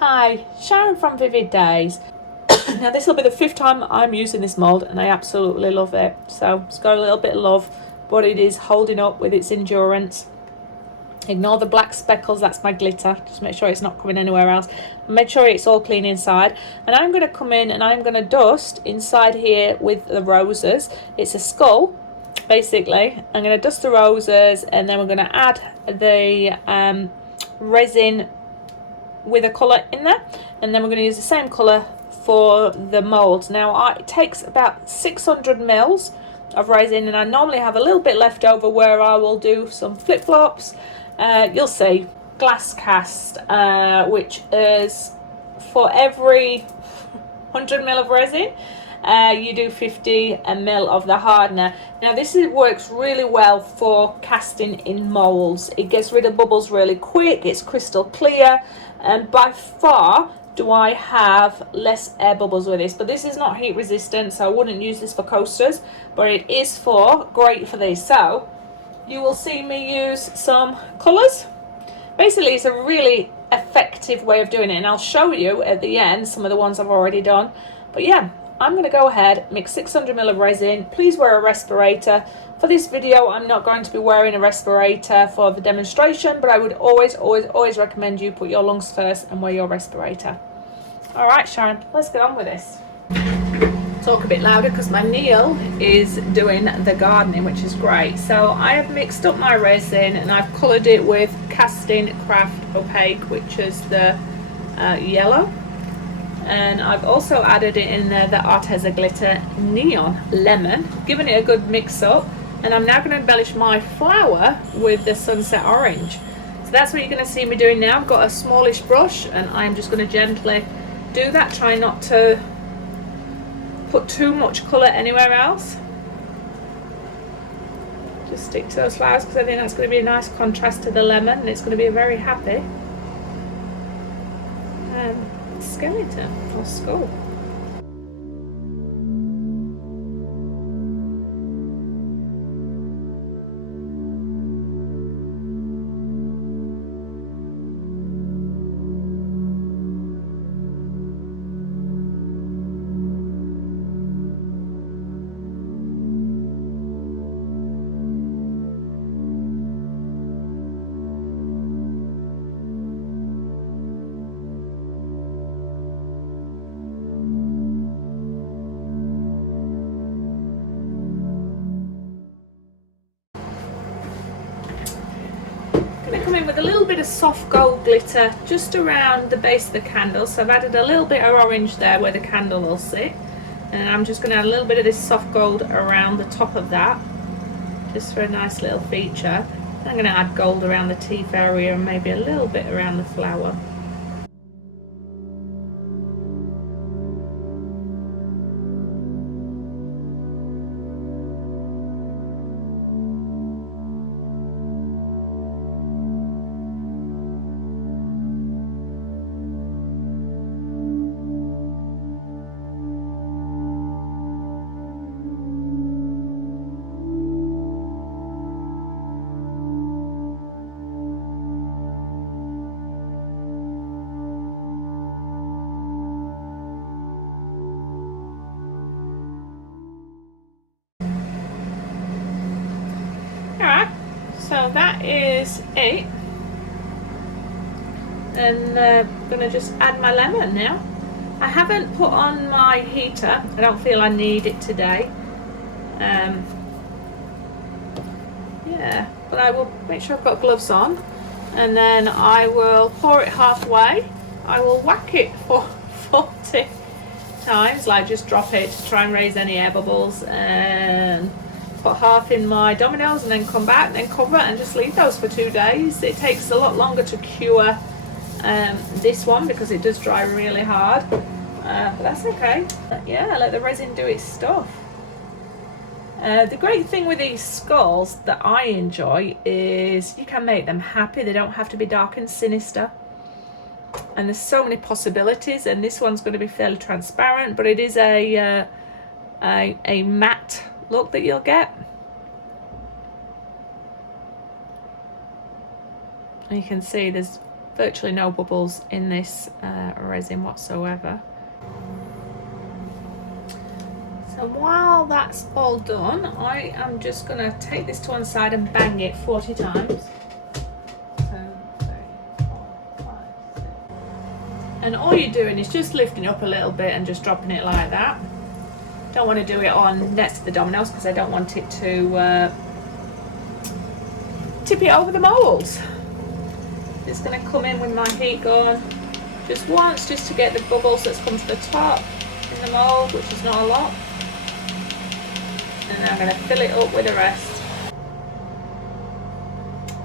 Hi, Sharon from Vivid Days. Now this will be the 5th time I'm using this mould and I absolutely love it. So it's got a little bit of love, but it is holding up with its endurance. Ignore the black speckles, that's my glitter. Just make sure it's not coming anywhere else. Make sure it's all clean inside. And I'm going to come in and I'm going to dust inside here with the roses. It's a skull, basically. I'm going to dust the roses and then we're going to add the resin with a colour in there, and then we're going to use the same colour for the moulds. Now it takes about 600 mils of resin, and I normally have a little bit left over where I will do some flip-flops. You'll see glass cast, which is for every 100 mil of resin you do 50 ml of the hardener. Now this works really well for casting in moulds. It gets rid of bubbles really quick, it's crystal clear, and by far do I have less air bubbles with this. But this is not heat resistant, so I wouldn't use this for coasters, but it is great for these. So you will see me use some colours. Basically it's a really effective way of doing it, and I'll show you at the end some of the ones I've already done. But yeah, I'm going to go ahead, mix 600 ml of resin. Please wear a respirator. For this video, I'm not going to be wearing a respirator for the demonstration, but I would always recommend you put your lungs first and wear your respirator. All right, Sharon, let's get on with this. Talk a bit louder because my Neil is doing the gardening, which is great. So I have mixed up my resin and I've coloured it with Casting Craft Opaque, which is the yellow. And I've also added it in there, the Arteza Glitter Neon Lemon, giving it a good mix up. And I'm now going to embellish my flower with the Sunset Orange. So that's what you're going to see me doing now. I've got a smallish brush and I'm just going to gently do that. Try not to put too much colour anywhere else. Just stick to those flowers because I think that's going to be a nice contrast to the lemon, and it's going to be a very happy skeleton or skull. Come in with a little bit of soft gold glitter just around the base of the candle. So I've added a little bit of orange there where the candle will sit, and I'm just going to add a little bit of this soft gold around the top of that, just for a nice little feature. I'm going to add gold around the teeth area and maybe a little bit around the flower. Alright, so that is it, and I'm going to just add my lemon now. I haven't put on my heater, I don't feel I need it today. Yeah, but I will make sure I've got gloves on, and then I will pour it halfway. I will whack it for 40 times, like just drop it to try and raise any air bubbles, and put half in my dominoes and then come back and then cover it and just leave those for 2 days. It takes a lot longer to cure this one because it does dry really hard, but that's okay. Yeah, let the resin do its stuff. The great thing with these skulls that I enjoy is you can make them happy. They don't have to be dark and sinister, and there's so many possibilities. And this one's going to be fairly transparent, but it is a matte look that you'll get. And you can see there's virtually no bubbles in this resin whatsoever. So while that's all done, I am just going to take this to one side and bang it 40 times. And all you're doing is just lifting up a little bit and just dropping it like that. Don't want to do it on next to the dominoes because I don't want it to tip it over the moulds. Just going to come in with my heat gun just once, just to get the bubbles that's come to the top in the mould, which is not a lot. And then I'm going to fill it up with the rest.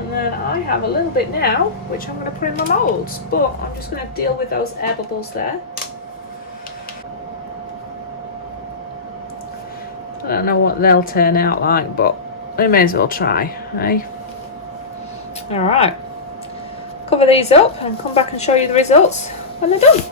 And then I have a little bit now, which I'm going to put in my moulds, but I'm just going to deal with those air bubbles there. I don't know what they'll turn out like, but we may as well try, eh? Alright, cover these up and come back and show you the results when they're done.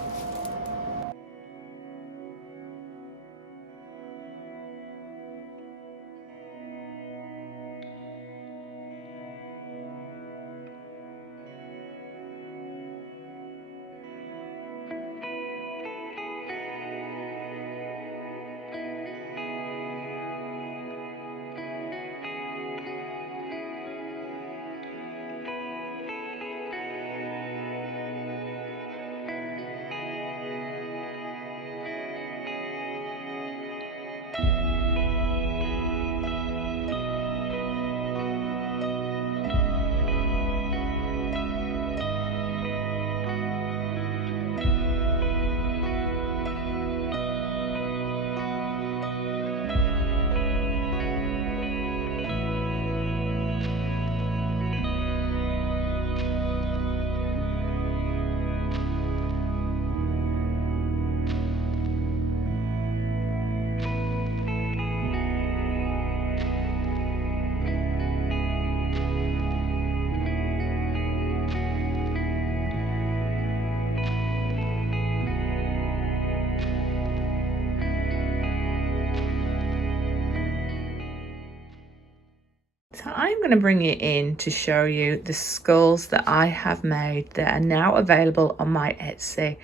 So I'm going to bring you in to show you the skulls that I have made that are now available on my Etsy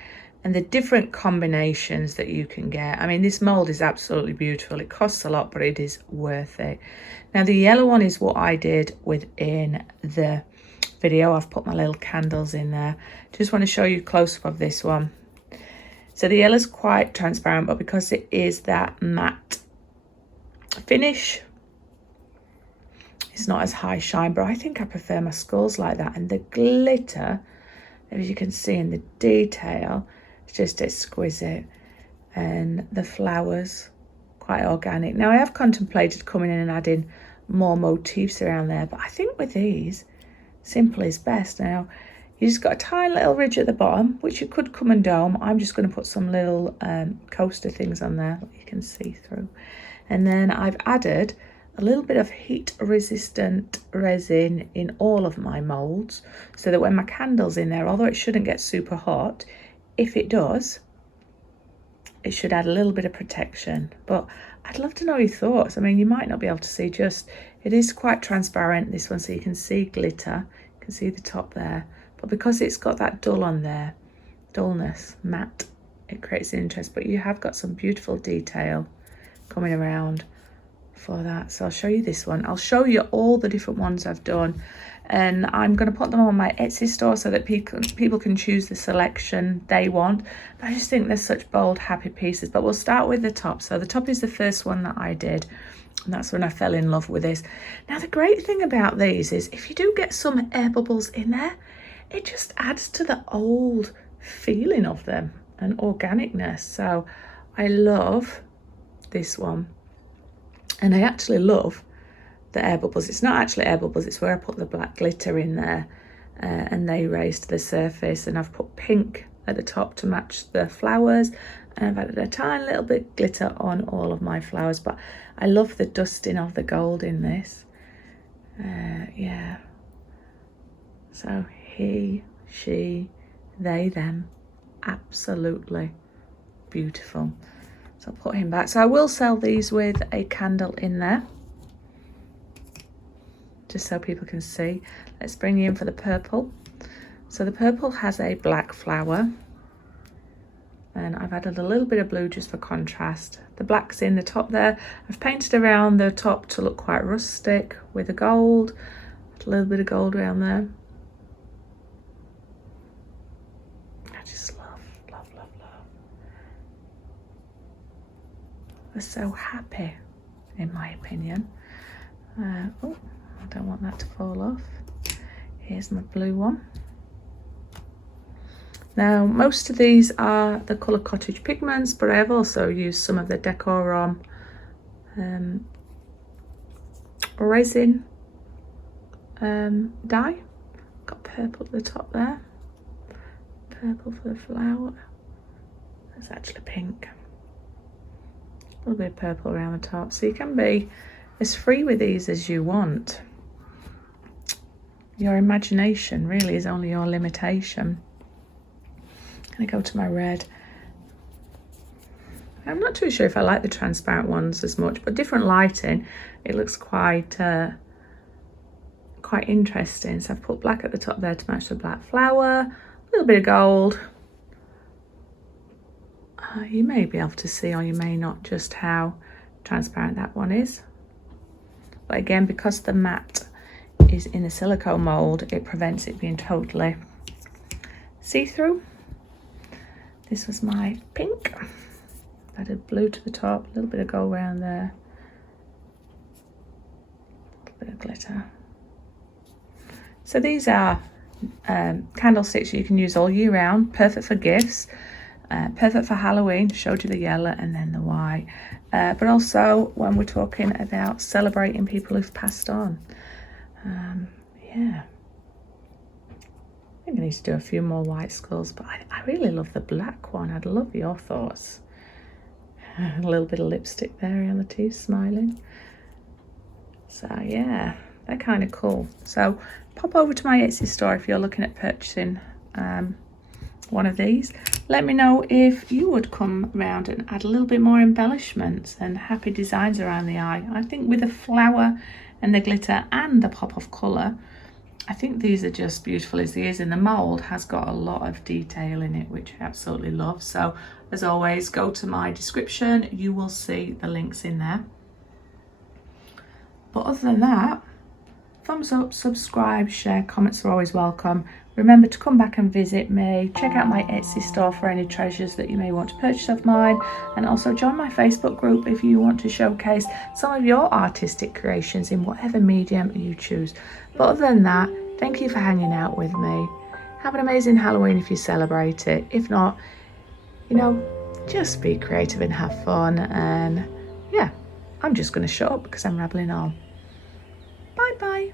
and the different combinations that you can get. I mean, this mould is absolutely beautiful. It costs a lot, but it is worth it. Now, the yellow one is what I did within the video. I've put my little candles in there. Just want to show you a close-up of this one. So the yellow is quite transparent, but because it is that matte finish, it's not as high shine, but I think I prefer my skulls like that. And the glitter, as you can see in the detail, it's just exquisite. And the flowers, quite organic. Now, I have contemplated coming in and adding more motifs around there, but I think with these, simple is best. Now, you just got a tiny little ridge at the bottom, which you could come and dome. I'm just going to put some little coaster things on there that you can see through. And then I've added a little bit of heat resistant resin in all of my moulds, so that when my candle's in there, although it shouldn't get super hot, if it does, it should add a little bit of protection. But I'd love to know your thoughts. I mean, you might not be able to see, just it is quite transparent, this one, so you can see glitter, you can see the top there, but because it's got that dull on there, dullness, matte, it creates interest. But you have got some beautiful detail coming around for that. So I'll show you this one. I'll show you all the different ones I've done, and I'm going to put them on my Etsy store so that people can choose the selection they want. But I just think they're such bold, happy pieces. But we'll start with the top. So the top is the first one that I did, and that's when I fell in love with this. Now, the great thing about these is if you do get some air bubbles in there, it just adds to the old feeling of them and organicness. So I love this one. And I actually love the air bubbles. It's not actually air bubbles, it's where I put the black glitter in there and they raised the surface. And I've put pink at the top to match the flowers. And I've added a tiny little bit of glitter on all of my flowers. But I love the dusting of the gold in this. Yeah. So he, she, they, them. Absolutely beautiful. So I'll put him back. So I will sell these with a candle in there, just so people can see. Let's bring you in for the purple. So the purple has a black flower, and I've added a little bit of blue just for contrast. The black's in the top there. I've painted around the top to look quite rustic with the gold, a little bit of gold around there. I just love, love, love, love. They're so happy, in my opinion. Oh, I don't want that to fall off. Here's my blue one. Now, most of these are the colour Cottage Pigments, but I have also used some of the Decor Resin dye. Got purple at the top there. Purple for the flower. That's actually pink. A little bit of purple around the top. So you can be as free with these as you want. Your imagination really is only your limitation. I'm going to go to my red. I'm not too sure if I like the transparent ones as much, but different lighting, it looks quite interesting. So I've put black at the top there to match the black flower, a little bit of gold. You may be able to see, or you may not, just how transparent that one is. But again, because the matte is in the silicone mould, it prevents it being totally see-through. This was my pink. Added blue to the top, a little bit of gold around there, a little bit of glitter. So these are candlesticks you can use all year round, perfect for gifts, perfect for Halloween. Showed you the yellow and then the white, but also when we're talking about celebrating people who've passed on. Yeah. I think I need to do a few more white skulls, but I really love the black one. I'd love your thoughts. A little bit of lipstick there around the teeth, smiling. So yeah, they're kind of cool. So pop over to my Etsy store if you're looking at purchasing one of these. Let me know if you would come around and add a little bit more embellishments and happy designs around the eye. I think with the flower and the glitter and the pop of colour, I think these are just beautiful as these, and the mould has got a lot of detail in it, which I absolutely love. So as always, go to my description, you will see the links in there. But other than that, thumbs up, subscribe, share, comments are always welcome. Remember to come back and visit me, check out my Etsy store for any treasures that you may want to purchase of mine, and also join my Facebook group if you want to showcase some of your artistic creations in whatever medium you choose. But other than that, thank you for hanging out with me. Have an amazing Halloween if you celebrate it. If not, you know, just be creative and have fun. And yeah, I'm just going to shut up because I'm rambling on. Bye bye.